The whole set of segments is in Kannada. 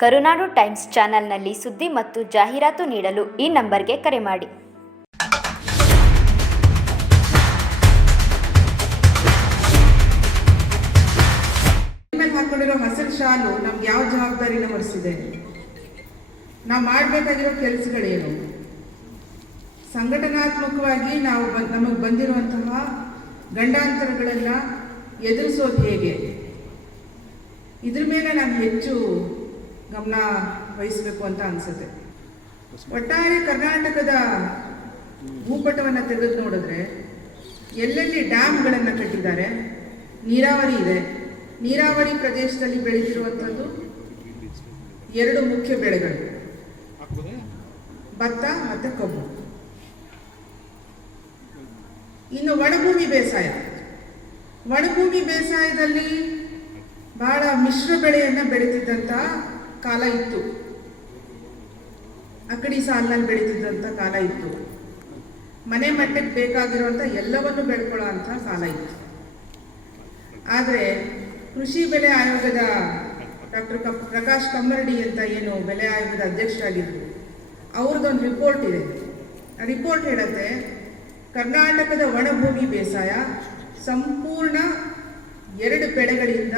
ಕರುನಾಡು ಟೈಮ್ಸ್ ಚಾನೆಲ್ನಲ್ಲಿ ಸುದ್ದಿ ಮತ್ತು ಜಾಹೀರಾತು ನೀಡಲು ಈ ನಂಬರ್ಗೆ ಕರೆ ಮಾಡಿ. ಹಾಕೊಂಡಿರೋ ಹಸಿರು ಶಾಲು ನಮ್ಗೆ ಯಾವ ಜವಾಬ್ದಾರಿನ ಹೊರಿಸಿದೆ. ನಾವು ಮಾಡಬೇಕಾಗಿರೋ ಕೆಲಸಗಳೇನು? ಸಂಘಟನಾತ್ಮಕವಾಗಿ ನಾವು ನಮಗೆ ಬಂದಿರುವಂತಹ ಗಂಡಾಂತರಗಳನ್ನು ಎದುರಿಸೋದು ಹೇಗೆ? ಇದ್ರ ಮೇಲೆ ನಾನು ಹೆಚ್ಚು ಗಮನ ವಹಿಸಬೇಕು ಅಂತ ಅನ್ಸುತ್ತೆ. ಒಟ್ಟಾರೆ ಕರ್ನಾಟಕದ ಭೂಪಟವನ್ನು ತೆಗೆದು ನೋಡಿದ್ರೆ ಎಲ್ಲೆಲ್ಲಿ ಡ್ಯಾಮ್ಗಳನ್ನು ಕಟ್ಟಿದ್ದಾರೆ ನೀರಾವರಿ ಇದೆ. ನೀರಾವರಿ ಪ್ರದೇಶದಲ್ಲಿ ಬೆಳೆದಿರುವಂಥದ್ದು ಎರಡು ಮುಖ್ಯ ಬೆಳೆಗಳು. ಭತ್ತ ಮತ್ತು ಕಬ್ಬು. ಇನ್ನು ಒಣಭೂಮಿ ಬೇಸಾಯ. ಒಣಭೂಮಿ ಬೇಸಾಯದಲ್ಲಿ ಬಹಳ ಮಿಶ್ರ ಬೆಳೆಯನ್ನು ಬೆಳೀತಿದ್ದಂಥ ಕಾಲ ಇತ್ತು. ಅಕಡಿ ಸಾಲಿನಲ್ಲಿ ಬೆಳೀತಿದ್ದಂಥ ಕಾಲ ಇತ್ತು. ಮನೆ ಮಟ್ಟಕ್ಕೆ ಬೇಕಾಗಿರುವಂಥ ಎಲ್ಲವನ್ನು ಬೆಳ್ಕೊಳ್ಳೋ ಅಂಥ ಕಾಲ ಇತ್ತು. ಆದರೆ ಕೃಷಿ ಬೆಲೆ ಆಯೋಗದ ಡಾಕ್ಟರ್ ಪ್ರಕಾಶ್ ಕಮ್ಮರಡಿ ಅಂತ ಏನು ಬೆಲೆ ಆಯೋಗದ ಅಧ್ಯಕ್ಷರಾಗಿದ್ದರು ಅವ್ರದ್ದೊಂದು ರಿಪೋರ್ಟ್ ಇದೆ. ಆ ರಿಪೋರ್ಟ್ ಹೇಳುತ್ತೆ, ಕರ್ನಾಟಕದ ಒಣಭೂಮಿ ಬೇಸಾಯ ಸಂಪೂರ್ಣ ಎರಡು ಬೆಳೆಗಳಿಂದ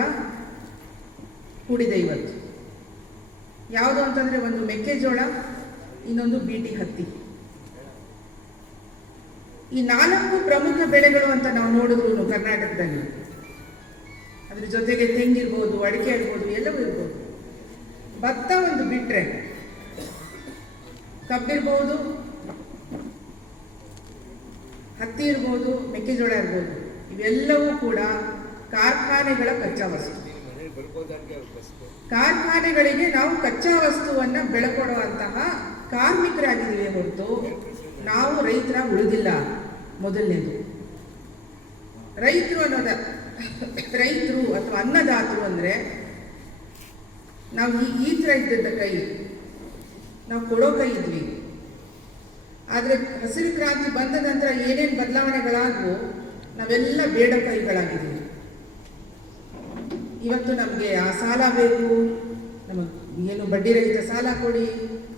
ಕೂಡಿದೆ ಇವತ್ತು. ಯಾವುದು ಅಂತಂದರೆ ಒಂದು ಮೆಕ್ಕೆಜೋಳ, ಇನ್ನೊಂದು ಬಿಟಿ ಹತ್ತಿ. ಈ ನಾಲ್ಕು ಪ್ರಮುಖ ಬೆಳೆಗಳು ಅಂತ ನಾವು ನೋಡಿದ್ರು ಕರ್ನಾಟಕದಲ್ಲಿ. ಅದ್ರ ಜೊತೆಗೆ ತೆಂಗಿರ್ಬೋದು, ಅಡಿಕೆ ಇರ್ಬೋದು ಎಲ್ಲವೂ ಇರ್ಬೋದು. ಭತ್ತ ಒಂದು ಬಿಟ್ಟರೆ ಕಬ್ಬಿರ್ಬೋದು, ಹತ್ತಿ ಇರ್ಬೋದು, ಮೆಕ್ಕೆಜೋಳ ಇರ್ಬೋದು, ಇವೆಲ್ಲವೂ ಕೂಡ ಕಾರ್ಖಾನೆಗಳ ಕಚ್ಚಾ ವಸ್ತು. ಕಾರ್ಖಾನೆಗಳಿಗೆ ನಾವು ಕಚ್ಚಾ ವಸ್ತುವನ್ನ ಬೆಳಕೊಡುವಂತಹ ಕಾರ್ಮಿಕರಾಗಿದ್ದೀವಿ ಹೊರತು ನಾವು ರೈತರ ಉಳಿದಿಲ್ಲ. ಮೊದಲನೇದು. ರೈತರು ಅನ್ನೋದ, ರೈತರು ಅಥವಾ ಅನ್ನದಾತರು ಅಂದರೆ ನಾವು ಈ ಈ ಥರ ಕೈ, ನಾವು ಕೊಡೋ ಕೈ ಇದ್ವಿ. ಆದರೆ ಹಸಿರು ಕ್ರಾಂತಿ ಬಂದ ನಂತರ ಏನೇನು ಬದಲಾವಣೆಗಳಾದವು, ನಾವೆಲ್ಲ ಬೇಡ ಕೈಗಳಾಗಿದ್ದೀವಿ. ಇವತ್ತು ನಮಗೆ ಆ ಸಾಲ ಬೇಕು. ನಮಗೆ ಏನು ಬಡ್ಡಿ ರಹಿತ ಸಾಲ ಕೊಡಿ.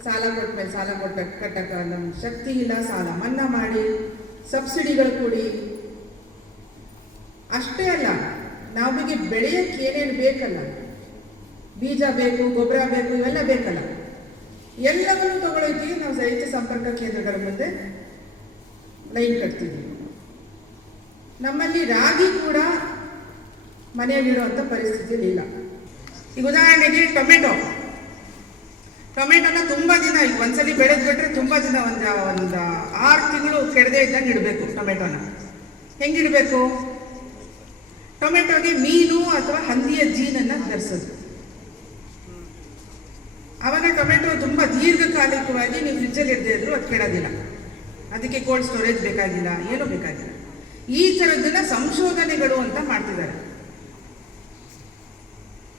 ಸಾಲ ಕೊಟ್ಟ ಸಾಲ ಕೊಟ್ಟ ಕಟ್ಟಕ್ಕೆ ನಮ್ಮ ಶಕ್ತಿ ಇಲ್ಲ. ಸಾಲ ಮನ್ನಾ ಮಾಡಿ ಸಬ್ಸಿಡಿಗಳು ಕೊಡಿ. ಅಷ್ಟೇ ಅಲ್ಲ, ನಮಗೆ ಬೆಳೆಯಕ್ಕೆ ಏನೇನು ಬೇಕಲ್ಲ? ಬೀಜ ಬೇಕು, ಗೊಬ್ಬರ ಬೇಕು, ಇವೆಲ್ಲ ಬೇಕಲ್ಲ. ಎಲ್ಲವನ್ನು ತಗೊಳ್ಳೋಕೆ ನಾವು ರೈತ ಸಂಪರ್ಕ ಕೇಂದ್ರಗಳ ಮುಂದೆ ಲೈನ್ ಕಟ್ತೀವಿ. ನಮ್ಮಲ್ಲಿ ರಾಗಿ ಕೂಡ ಮನೆಯಲ್ಲಿರುವಂಥ ಪರಿಸ್ಥಿತಿಯಲ್ಲಿ ಇಲ್ಲ ಈಗ ಉದಾಹರಣೆಗೆ ಟೊಮೆಟೊ. ಟೊಮೆಟೊನ ತುಂಬ ದಿನ ಈಗ ಒಂದ್ಸಲಿ ಬೆಳೆದು ಬಿಟ್ರೆ ತುಂಬ ದಿನ ಒಂದು ಒಂದು ಆರು ತಿಂಗಳು ಕೆಡದೇ ಇದ್ದಂಗೆ ಇಡಬೇಕು ಟೊಮೆಟೊನ. ಹೆಂಗಿಡಬೇಕು ಟೊಮೆಟೊಗೆ ಮೀನು ಅಥವಾ ಹಂದಿಯ ಜೀನನ್ನು ಧರಿಸೋದು ಆವಾಗ ಟೊಮೆಟೊ ತುಂಬ ದೀರ್ಘಕಾಲಿಕವಾಗಿ ನೀವು ಫ್ರಿಜ್ಜಲ್ಲಿ ಇರದೇ ಇದ್ರು ಅದು ಕೆಡೋದಿಲ್ಲ. ಅದಕ್ಕೆ ಕೋಲ್ಡ್ ಸ್ಟೋರೇಜ್ ಬೇಕಾಗಿಲ್ಲ, ಏನೂ ಬೇಕಾಗಿಲ್ಲ. ಈ ಥರದ್ದನ್ನು ಸಂಶೋಧನೆಗಳು ಅಂತ ಮಾಡ್ತಿದ್ದಾರೆ.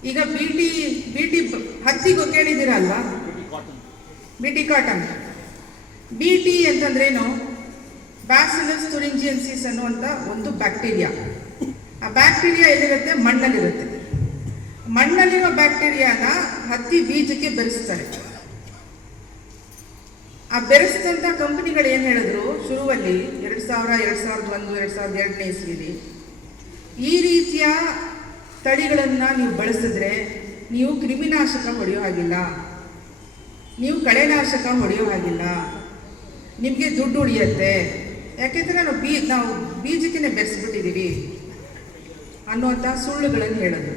ಈಗ ಬಿಟಿ ಬಿಟಿ ಹತ್ತಿಗೂ ಕೇಳಿದ್ದೀರಲ್ವಾ? BT cotton. ಬಿಟಿ ಅಂತಂದ್ರೇನು? ಬ್ಯಾಸಿಲಸ್ ತುರಿಂಜಿಯನ್ಸಿಸ್ ಅನ್ನುವಂಥ ಒಂದು ಬ್ಯಾಕ್ಟೀರಿಯಾ. ಆ ಬ್ಯಾಕ್ಟೀರಿಯಾ ಎಲ್ಲಿರುತ್ತೆ? ಮಣ್ಣಲ್ಲಿರುತ್ತೆ. ಮಣ್ಣಲ್ಲಿರೋ ಬ್ಯಾಕ್ಟೀರಿಯಾನ ಹತ್ತಿ ಬೀಜಕ್ಕೆ ಬೆರೆಸ್ತಾರೆ. ಆ ಬೆರೆಸಿದಂಥ ಕಂಪನಿಗಳು ಏನು ಹೇಳಿದ್ರು? ಶುರುವಲ್ಲಿ ಎರಡು ಸಾವಿರ ಎರಡು ಸಾವಿರದ ಒಂದು ಎರಡು ಸಾವಿರದ ಎರಡನೇ ಇಸ್ವಿಲಿ ಈ ರೀತಿಯ ತಳಿಗಳನ್ನು ನೀವು ಬಳಸಿದ್ರೆ ನೀವು ಕ್ರಿಮಿನಾಶಕ ಹೊಡೆಯೋ ಹಾಗಿಲ್ಲ. ನೀವು ಕಳೆನಾಶಕ ಹೊಡೆಯೋ ಹಾಗಿಲ್ಲ. ನಿಮಗೆ ದುಡ್ಡು ಉಳಿಯತ್ತೆ. ಯಾಕೆಂದರೆ ನಾವು ಬೀ, ನಾವು ಬೀಜಕ್ಕೇ ಬೆರೆಸ್ಬಿಟ್ಟಿದ್ದೀವಿ ಅನ್ನುವಂಥ ಸುಳ್ಳುಗಳನ್ನು ಹೇಳೋದು.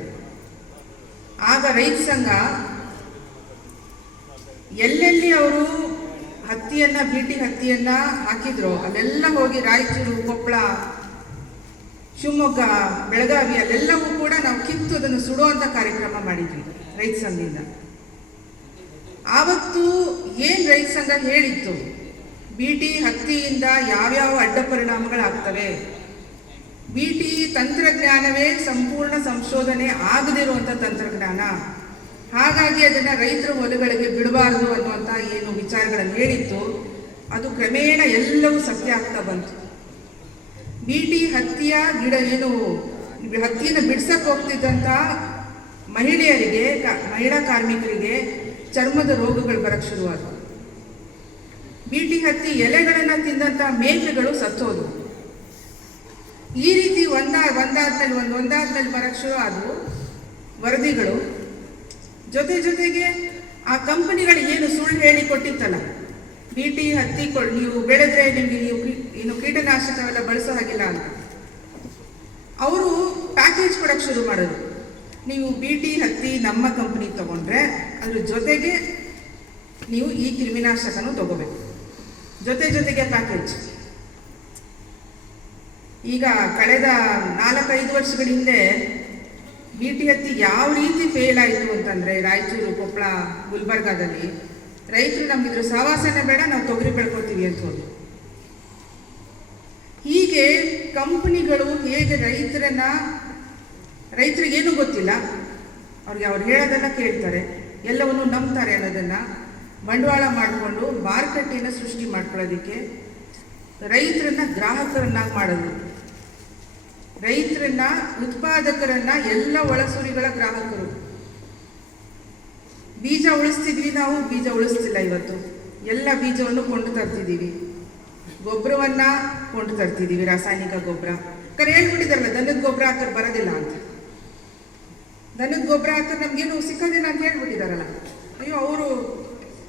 ಆಗ ರೈತ ಸಂಘ ಎಲ್ಲೆಲ್ಲಿ ಅವರು ಹತ್ತಿಯನ್ನು, ಬೀಟಿ ಹತ್ತಿಯನ್ನು ಹಾಕಿದ್ರು, ಅಲ್ಲೆಲ್ಲ ಹೋಗಿ ರಾಯಚೂರು, ಕೊಪ್ಪಳ ಶಿವಮೊಗ್ಗ ಬೆಳಗಾವಿ ಅಲ್ಲೆಲ್ಲವೂ ಕೂಡ ನಾವು ಕಿತ್ತು ಅದನ್ನು ಸುಡುವಂಥ ಕಾರ್ಯಕ್ರಮ ಮಾಡಿದ್ವಿ ರೈತ ಸಂಘದಿಂದ. ಆವತ್ತು ಏನು ರೈತ ಸಂಘ ಹೇಳಿತ್ತು? ಬಿಟಿ ಹತ್ತಿಯಿಂದ ಯಾವ್ಯಾವ ಅಡ್ಡ ಪರಿಣಾಮಗಳಾಗ್ತವೆ? ಬಿಟಿ ತಂತ್ರಜ್ಞಾನವೇ ಸಂಪೂರ್ಣ ಸಂಶೋಧನೆ ಆಗದಿರುವಂಥ ತಂತ್ರಜ್ಞಾನ. ಹಾಗಾಗಿ ಅದನ್ನು ರೈತರ ಹೊಲಗಳಿಗೆ ಬಿಡಬಾರದು ಅನ್ನುವಂಥ ಏನು ವಿಚಾರಗಳನ್ನು ಹೇಳಿತ್ತು. ಅದು ಕ್ರಮೇಣ ಎಲ್ಲವೂ ಸತ್ಯ ಆಗ್ತಾ ಬಂತು. ಬೀಟಿ ಹತ್ತಿಯ ಗಿಡ ಏನು? ಹತ್ತಿಯನ್ನು ಬಿಡ್ಸಕ್ಕೆ ಹೋಗ್ತಿದ್ದಂಥ ಮಹಿಳೆಯರಿಗೆ ಮಹಿಳಾ ಕಾರ್ಮಿಕರಿಗೆ ಚರ್ಮದ ರೋಗಗಳು ಬರಕ್ಕೆ ಶುರುವಾದವು. ಬೀಟಿ ಹತ್ತಿ ಎಲೆಗಳನ್ನು ತಿಂದಂಥ ಮೇಕೆಗಳು ಸತ್ತೋದು ಈ ರೀತಿ ಒಂದ, ಒಂದಾದ್ಮೇಲೆ ಒಂದು, ಒಂದಾದ್ಮೇಲೆ ಬರಕ್ಕೆ ಶುರು ಆದವು ವರದಿಗಳು. ಜೊತೆ ಜೊತೆಗೆ ಆ ಕಂಪನಿಗಳು ಏನು ಸುಳ್ಳು ಹೇಳಿ ಕೊಟ್ಟಿತ್ತಲ್ಲ ಟಿ ಹತ್ತಿ ನೀವು ಬೆಳೆದ್ರೆ ನಿಮಗೆ ನೀವು ಏನು ಕೀಟನಾಶಕವೆಲ್ಲ ಬಳಸೋ ಹಾಗಿಲ್ಲ ಅಂತ. ಅವರು ಪ್ಯಾಕೇಜ್ ಕೊಡಕ್ಕೆ ಶುರು ಮಾಡೋದು ನೀವು ಬಿಟಿ ಹತ್ತಿ ನಮ್ಮ ಕಂಪ್ನಿ ತಗೊಂಡ್ರೆ ಅದ್ರ ಜೊತೆಗೆ ನೀವು ಈ ಕ್ರಿಮಿನಾಶಕನೂ ತಗೋಬೇಕು. ಜೊತೆ ಜೊತೆಗೆ ಪ್ಯಾಕೇಜ್ ಈಗ ಕಳೆದ ನಾಲ್ಕೈದು ವರ್ಷಗಳ ಹಿಂದೆ ಬೀಟಿ ಹತ್ತಿ ಯಾವ ರೀತಿ ಫೇಲ್ ಆಯಿತು ಅಂತಂದರೆ ರಾಯಚೂರು, ಕೊಪ್ಪಳ, ಗುಲ್ಬರ್ಗಾದಲ್ಲಿ ರೈತರು ನಮಗಿದ್ರು ಸಹವಾಸನೆ ಬೇಡ, ನಾವು ತೊಗರಿ ಬೆಳ್ಕೊತೀವಿ ಅಂತ ಹೋದ್ರು. ಹೀಗೆ ಕಂಪನಿಗಳು ಹೇಗೆ ರೈತರನ್ನ ರೈತರಿಗೇನು ಗೊತ್ತಿಲ್ಲ, ಅವ್ರಿಗೆ ಅವ್ರು ಹೇಳೋದನ್ನ ಕೇಳ್ತಾರೆ, ಎಲ್ಲವನ್ನು ನಂಬ್ತಾರೆ ಅನ್ನೋದನ್ನ ಬಂಡವಾಳ ಮಾಡಿಕೊಂಡು ಮಾರುಕಟ್ಟೆಯನ್ನು ಸೃಷ್ಟಿ ಮಾಡ್ಕೊಳ್ಳೋದಕ್ಕೆ ರೈತರನ್ನ ಗ್ರಾಹಕರನ್ನಾಗಿ ಮಾಡೋದು. ರೈತರನ್ನ ಉತ್ಪಾದಕರನ್ನ ಎಲ್ಲ ಒಳಸುರಿಗಳ ಗ್ರಾಹಕರು. ಬೀಜ ಉಳಿಸ್ತಿದ್ವಿ ನಾವು, ಬೀಜ ಉಳಿಸ್ತಿಲ್ಲ ಇವತ್ತು. ಎಲ್ಲ ಬೀಜವನ್ನು ಕೊಂಡು ತರ್ತಿದ್ದೀವಿ ಗೊಬ್ಬರವನ್ನ ಕೊಂಡು ತರ್ತಿದ್ದೀವಿ ರಾಸಾಯನಿಕ ಗೊಬ್ಬರ. ಕರೆ ಹೇಳ್ಬಿಟ್ಟಿದಾರಲ್ಲ, ದನದ ಗೊಬ್ಬರ ಹಾಕರ್ ಬರೋದಿಲ್ಲ ಅಂತ. ದನದ ಗೊಬ್ಬರ ಹಾಕರ್ ನಮ್ಗೇನು ಸಿಕ್ಕೋದಿಲ್ಲ ಅಂತ ಹೇಳ್ಬಿಟ್ಟಿದಾರಲ್ಲ. ಅಯ್ಯೋ, ಅವರು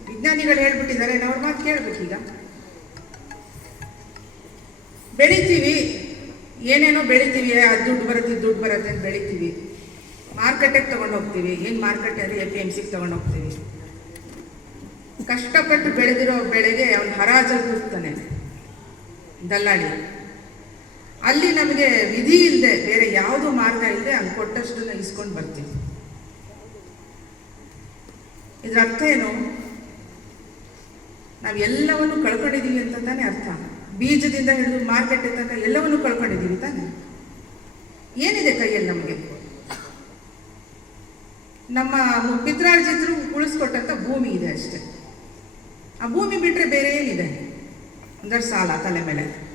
ವಿಜ್ಞಾನಿಗಳು ಹೇಳ್ಬಿಟ್ಟಿದ್ದಾರೆ, ಅವ್ರ ಮಾತು ಕೇಳ್ಬೇಕೀಗ. ಬೆಳಿತೀವಿ. ಏನೇನೋ ಬೆಳಿತೀವಿ ಅದು ದುಡ್ಡು ಬರುತ್ತೆ ದುಡ್ಡು ಬರುತ್ತೆ ಅಂತ ಬೆಳಿತೀವಿ. ಮಾರ್ಕೆಟಿಗೆ ತಗೊಂಡು ಹೋಗ್ತೀವಿ. ಏನು ಮಾರ್ಕೆಟ್ ಅಂದರೆ ಎ ಪಿ ಎಂ ಸಿಗೆ ತಗೊಂಡು ಹೋಗ್ತೀವಿ. ಕಷ್ಟಪಟ್ಟು ಬೆಳೆದಿರೋ ಬೆಳೆಗೆ ಅವನು ಹರಾಜು ಕೂಗ್ತಾನೆ ದಲ್ಲಾಳಿ. ಅಲ್ಲಿ ನಮಗೆ ವಿಧಿ ಇಲ್ಲದೆ ಬೇರೆ ಯಾವುದು ಮಾರ್ಗ ಇಲ್ಲದೆ ಹಂಗೆ ಕೊಟ್ಟಷ್ಟನ್ನು ಇಸ್ಕೊಂಡು ಬರ್ತೀವಿ. ಇದರ ಅರ್ಥ ಏನು? ನಾವು ಎಲ್ಲವನ್ನು ಕಳ್ಕೊಂಡಿದ್ದೀವಿ ಅಂತ ತಾನೇ ಅರ್ಥ. ಬೀಜದಿಂದ ಹಿಡಿದು ಮಾರ್ಕೆಟ್ ತನಕ ಎಲ್ಲವನ್ನು ಕಳ್ಕೊಂಡಿದ್ದೀವಿ ತಾನೆ. ಏನಿದೆ ಕೈಯಲ್ಲಿ ನಮಗೆ? ನಮ್ಮ ಪಿತ್ರಾರ್ಜಿತರು ಉಳಿಸ್ಕೊಟ್ಟಂತ ಭೂಮಿ ಇದೆ ಅಷ್ಟೇ. ಆ ಭೂಮಿ ಬಿಟ್ಟರೆ ಬೇರೆ ಏನಿದೆ? ಅಂದರೆ ಸಾಲ ತಲೆ ಮೇಲೆ.